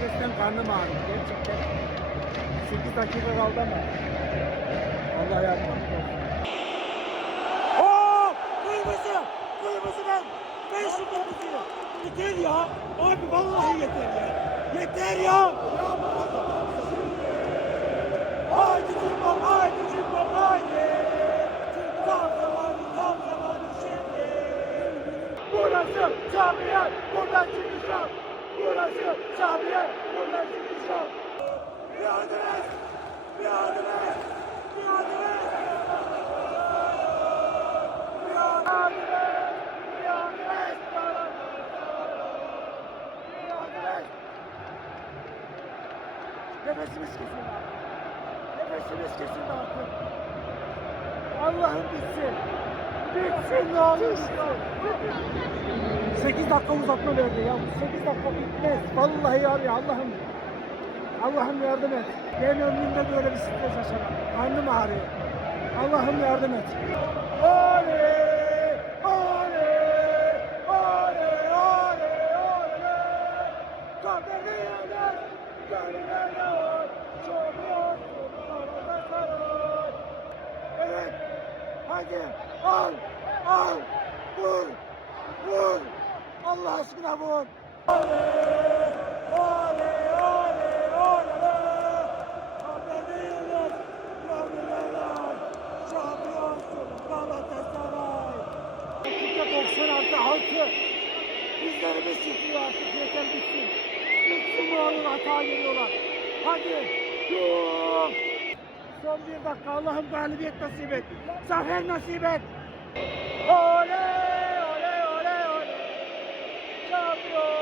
Gerçekten karnım ağrıyor. Gerçekten. 8 dakika kaldı ama. Allah yardım. Oo! Kırmızı! Kırmızı ben! Ben şu kırmızıyı! Yeter ya! Abi vallahi yeter ya! Yeter ya! Haydi Cimbom! Haydi Cimbom! Haydi! Tam zamanı, tam zamanı şimdi! Burası Camiye! Buradan yok! Burası Camiye! Çıkış yok! Yardım et! Yardım et! Yardım et! Nefesimiz kesildi. Nefesimiz kesildi artık. Allah'ım bitsin. Bitsin olur. 8 dakika uzatma verdi ya. 8 dakika bitmez. Vallahi ya Allah'ım. Allah'ım yardım et. Ben ömrümde böyle bir stres yaşamam. Karnım ağrıyor. Allah'ım yardım et. Oley! Oley! Oley! Oley! Hadi al, al, vur, vur. Allah aşkına vur. Oley! Oley! Oley! Oley! Kaderler, gönüller, şampiyonsun Galatasaray. Dakika 96 altı. Bizlerimiz çıkıyor artık yeter bitsin. Bitsin bu oyun hata geliyorlar. Hadi. Yok son bir dakika. Allah'ım galibiyet nasip et. Zafer nasip et. Oley oley oley oley. Şampiyon.